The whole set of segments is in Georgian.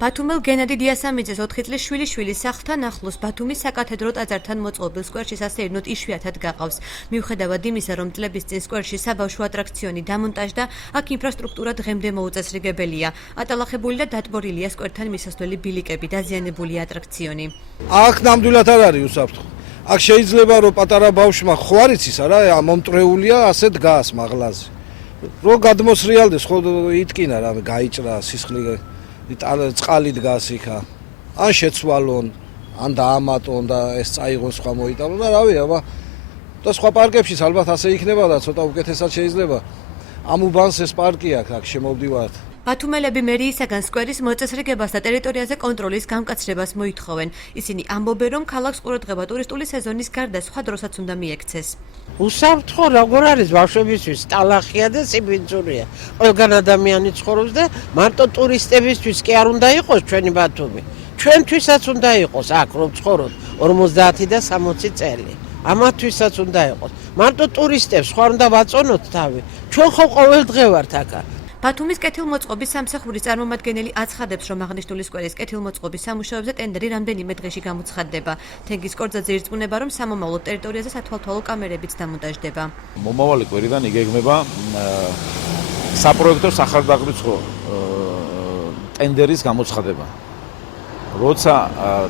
ბათუმელ გენადი დიასამიძეს 4 წლის შვილიშვილის სახლთან ახლოს ბათუმის საკათედრო ტაძართან მოწყობილ სკვერში სასეირნოდ იშვიათად გაყავს. მიუხედავად იმისა, რომ წლების წინ სკვერში საბავშვო ატრაქციონი დამონტაჟდა, აქ ინფრასტრუქტურა დღემდე მოუწესრიგებელია. ატალახებული და დატბორილია სკვერთან მისასვლელი ბილიკები, დაზიანებული ატრაქციონი. აქ ნამდვილად არ არის უსაფრთხო. აქ შეიძლება რომ პატარა ბავშვმა ხო არ იცის არა, მომტრეულია ასე დგას მაღლაზე. რო გადმოსრიალდეს, ხო იტკინა რა, გაიჭრა სისხლი, წყალი დგას იქა. ან შეცვალონ, ან დაამატონ და ეს წაიღონ სხვა მოიტანონ და რავი, აბა და სხვა პარკებშიც ალბათ ასე იქნება და ცოტა უკეთესად შეიძლება. ამ უბანს ეს პარკი აქ შემოვდივართ. ბათუმელები მერიისაგან სკვერის მოწესრიგებას და ტერიტორიაზე კონტროლის გამკაცრებას მოითხოვენ. ისინი ამბობენ, რომ ქალაქს ყურადღება ტურისტული სეზონის გარდა სხვა დროსაც უნდა მიექცეს. უსაფრთხო როგორ არის ბავშვებისთვის, ტალახია და სიბინძურია. ყველგან ადამიანი ცხოვრობს და მარტო ტურისტებისთვის კი არ უნდა იყოს ჩვენი ბათუმი. ჩვენთვისაც უნდა იყოს აქ რომ ცხოვრობ 50 და 60 წელი. ამათვისაც უნდა იყოს. მარტო ტურისტებს სხვა უნდა ვაწონოთ თავი. ჩვენ ხო ყოველდღე ვართ აქ. ბათუმის კეთილმოწყობის სამსახურის წარმომადგენელი აცხადებს, რომ აღნიშნული სკვერის კეთილმოწყობის სამუშაოებზე ტენდერი რამდენიმე დღეში გამოცხადდება. თენგიზ კორძაძე ირწმუნება, რომ სამომავლო ტერიტორიაზე სათვალთვალო კამერებიც დამონტაჟდება. მომავალი კვირიდან იგეგმება საპროექტო სახარდაღრიცხვა ტენდერის გამოცხადება. როცა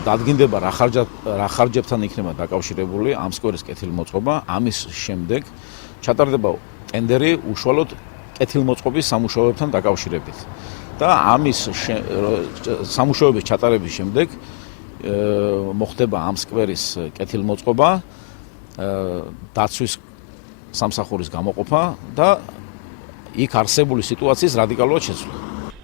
დადგინდება რა ხარჯებთან იქნება დაკავშირებული ამ სკვერის კეთილმოწყობა, ამის შემდეგ ჩატარდება ტენდერი უშუალოდ კეთილმოწყობის სამუშაოებთან დაკავშირებით და ამის სამუშაოების ჩატარების შემდეგ მოხდება ამ სკვერის კეთილმოწყობა, დაცვის სამსახურის გამოყოფა და იქ არსებული სიტუაციის რადიკალურად შეცვლა.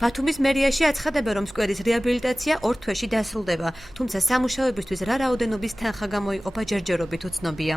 ბათუმის მერიაში აცხადებენ, რომ სკვერის რეაბილიტაცია 2 თვეში დასრულდება, თუმცა სამუშაოებისთვის რა რაოდენობის თანხა გამოიყოფა ჯერჯერობით უცნობია.